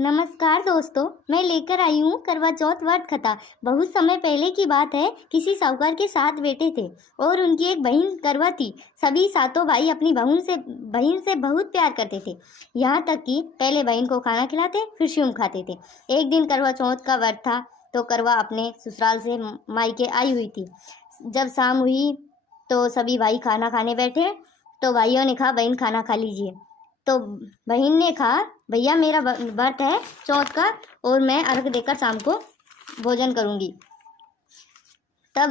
नमस्कार दोस्तों, मैं लेकर आई हूँ करवा चौथ व्रत कथा। बहुत समय पहले की बात है। किसी साहूकार के 7 बेटे थे और उनकी एक बहन करवा थी। सभी सातों भाई अपनी बहन से बहुत प्यार करते थे। यहाँ तक कि पहले बहन को खाना खिलाते, फिर शिवम खाते थे। एक दिन करवा चौथ का व्रत था तो करवा अपने ससुराल से मायके आई हुई थी। जब शाम हुई तो सभी भाई खाना खाने बैठे तो भाइयों ने कहा, बहन खाना खा लीजिए। तो बहन ने कहा, भैया मेरा व्रत है चौथ का और मैं अर्घ देकर शाम को भोजन करूंगी। तब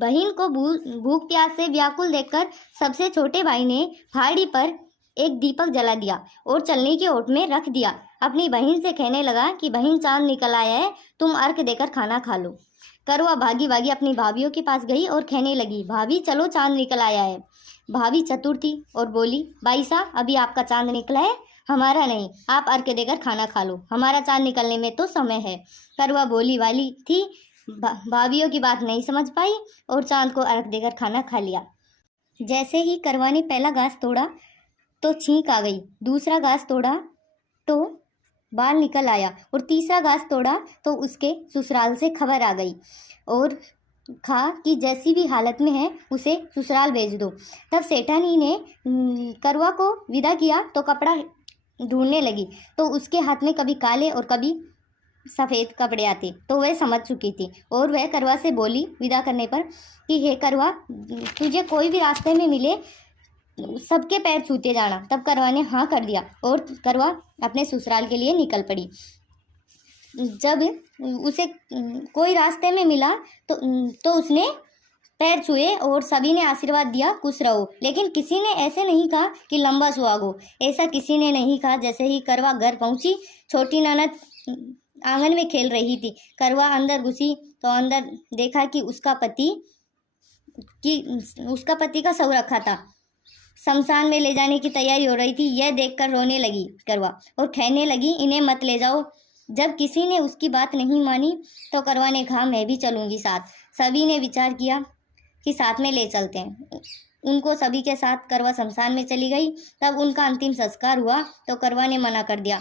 बहन को भूख प्यास से व्याकुल देखकर सबसे छोटे भाई ने पहाड़ी पर एक दीपक जला दिया और चलने की ओट में रख दिया। अपनी बहन से कहने लगा कि बहन, चांद निकल आया है, तुम अर्घ देकर खाना खा लो। करवा भागी भागी अपनी भाभियों के पास गई और कहने लगी, भाभी चलो, चांद निकल आया है। भाभी चतुर थी और बोली, भाई साहब अभी आपका चांद निकला है, हमारा नहीं। आप अर्घ देकर खाना खा लो, हमारा चांद निकलने में तो समय है। करवा बोली वाली थी, भाभियों की बात नहीं समझ पाई और चांद को अर्घ देकर खाना खा लिया। जैसे ही करवा ने पहला घास तोड़ा तो छींक आ गई, दूसरा घास तोड़ा तो बाल निकल आया और तीसरा घास तोड़ा तो उसके ससुराल से खबर आ गई और कहा कि जैसी भी हालत में है उसे ससुराल भेज दो। तब सेठानी ने करवा को विदा किया तो कपड़ा ढूंढने लगी तो उसके हाथ में कभी काले और कभी सफ़ेद कपड़े आते तो वह समझ चुकी थी और वह करवा से बोली विदा करने पर कि हे करवा, तुझे कोई भी रास्ते में मिले सबके पैर छूते जाना। तब करवा ने हाँ कर दिया और करवा अपने ससुराल के लिए निकल पड़ी। जब उसे कोई रास्ते में मिला तो उसने पैर छुए और सभी ने आशीर्वाद दिया, खुश रहो। लेकिन किसी ने ऐसे नहीं कहा कि लंबा सुहाग हो, ऐसा किसी ने नहीं कहा। जैसे ही करवा घर पहुंची, छोटी ननद आंगन में खेल रही थी। करवा अंदर घुसी तो अंदर देखा कि उसका पति का शव रखा था। शमशान में ले जाने की तैयारी हो रही थी। यह देखकर रोने लगी करवा और कहने लगी, इन्हें मत ले जाओ। जब किसी ने उसकी बात नहीं मानी तो करवा ने कहा, मैं भी चलूंगी साथ। सभी ने विचार किया कि साथ में ले चलते हैं। उनको सभी के साथ करवा शमशान में चली गई। तब उनका अंतिम संस्कार हुआ तो करवा ने मना कर दिया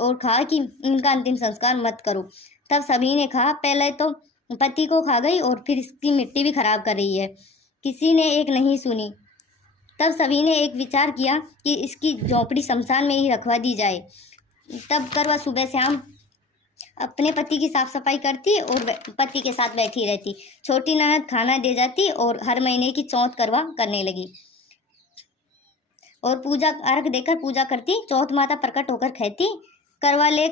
और कहा कि इनका अंतिम संस्कार मत करो। तब सभी ने कहा, पहले तो पति को खा गई और फिर इसकी मिट्टी भी खराब कर रही है। किसी ने एक नहीं सुनी। तब सभी ने एक विचार किया कि इसकी झोंपड़ी शमशान में ही रखवा दी जाए। तब करवा सुबह शाम अपने पति की साफ सफाई करती और पति के साथ बैठी रहती। छोटी ननद खाना दे जाती और हर महीने की चौथ करवा करने लगी और पूजा अर्घ देकर पूजा करती। चौथ माता प्रकट होकर कहती, करवा ले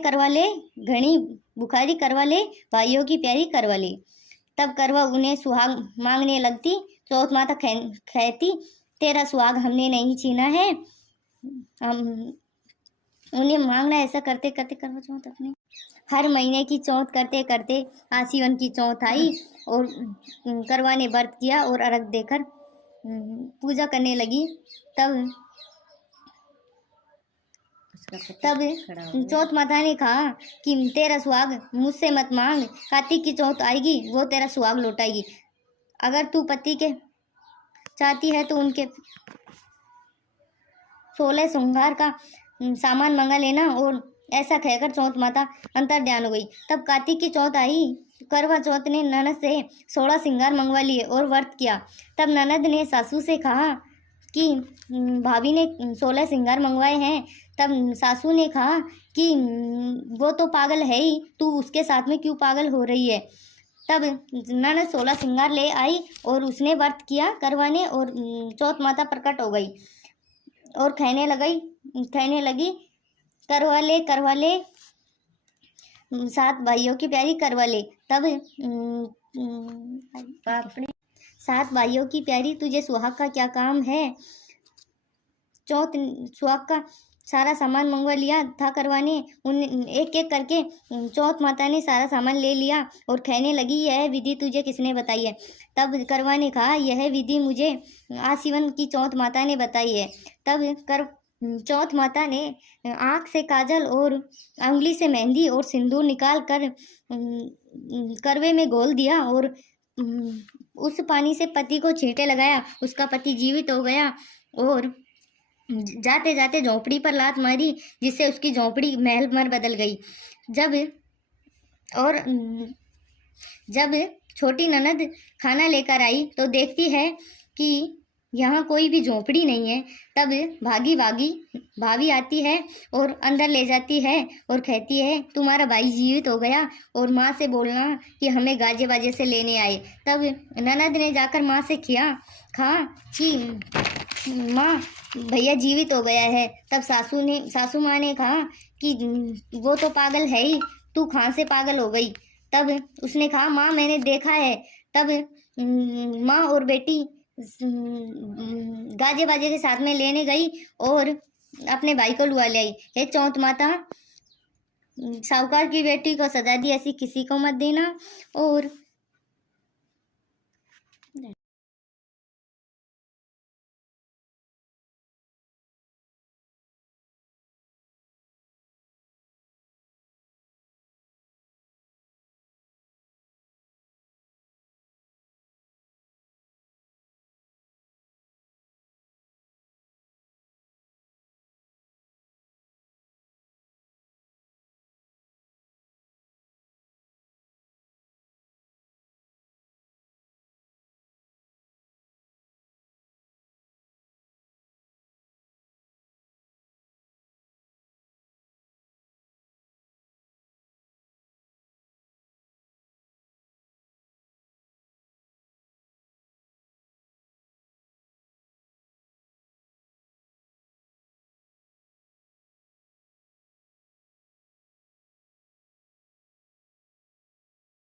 घनी बुखारी, करवा ले भाइयों की प्यारी, करवा ले। तब करवा उन्हें सुहाग मांगने लगती। चौथ माता कहती, तेरा सुहाग हमने नहीं छीना है, हम उन्हें मांगना। ऐसा करते करते करवा चौथ अपने हर महीने की चौथ करते करते आसीवन की चौथ आई और करवा ने व्रत किया और अर्घ देकर पूजा करने लगी। तब चौथ माता ने कहा कि तेरा सुहाग मुझसे मत मांग, कार्तिक की चौथ आएगी वो तेरा सुहाग लौटाएगी। अगर तू पति के चाहती है तो उनके 16 श्रृंगार का सामान मंगा लेना। और ऐसा कहकर चौथ माता अंतर ध्यान हो गई। तब कार्तिक की चौथ आई। करवा चौथ ने ननद से 16 श्रृंगार मंगवा लिए और व्रत किया। तब ननद ने सासू से कहा कि भाभी ने 16 श्रृंगार मंगवाए हैं। तब सासू ने कहा कि वो तो पागल है ही, तू उसके साथ में क्यों पागल हो रही है। तब ननद 16 श्रृंगार ले आई और उसने व्रत किया करवा ने और चौथ माता प्रकट हो गई और कहने लगी, करवा ले 7 भाइयों की प्यारी, करवा ले। तब 7 भाइयों की प्यारी, तुझे सुहाग का क्या काम है। चौथ सुहाग का सारा सामान मंगवा लिया था करवा ने। एक एक करके चौथ माता ने सारा सामान ले लिया और कहने लगी, यह विधि तुझे किसने बताई है। तब करवा ने कहा, यह विधि मुझे आसीवन की चौथ माता ने बताई है। तब चौथ माता ने आँख से काजल और उंगली से मेहंदी और सिंदूर निकाल कर करवे में घोल दिया और उस पानी से पति को छींटे लगाया। उसका पति जीवित हो गया और जाते जाते झोंपड़ी पर लात मारी, जिससे उसकी झोंपड़ी महल में बदल गई। जब और जब छोटी ननद खाना लेकर आई तो देखती है कि यहाँ कोई भी झोंपड़ी नहीं है। तब भागी भागी भाभी आती है और अंदर ले जाती है और कहती है तुम्हारा भाई जीवित हो गया और माँ से बोलना कि हमें गाजे बाजे से लेने आए। तब ननद ने जाकर माँ से कहा कि माँ भैया जीवित हो गया है। तब सासू माँ ने कहा कि वो तो पागल है ही, तू कहाँ से पागल हो गई। तब उसने कहा माँ मैंने देखा है। तब माँ और बेटी गाजे बाजे के साथ में लेने गई और अपने भाई को लुआ ले आई। हे चौथ माता, साहूकार की बेटी को सजा दी, ऐसी किसी को मत देना। और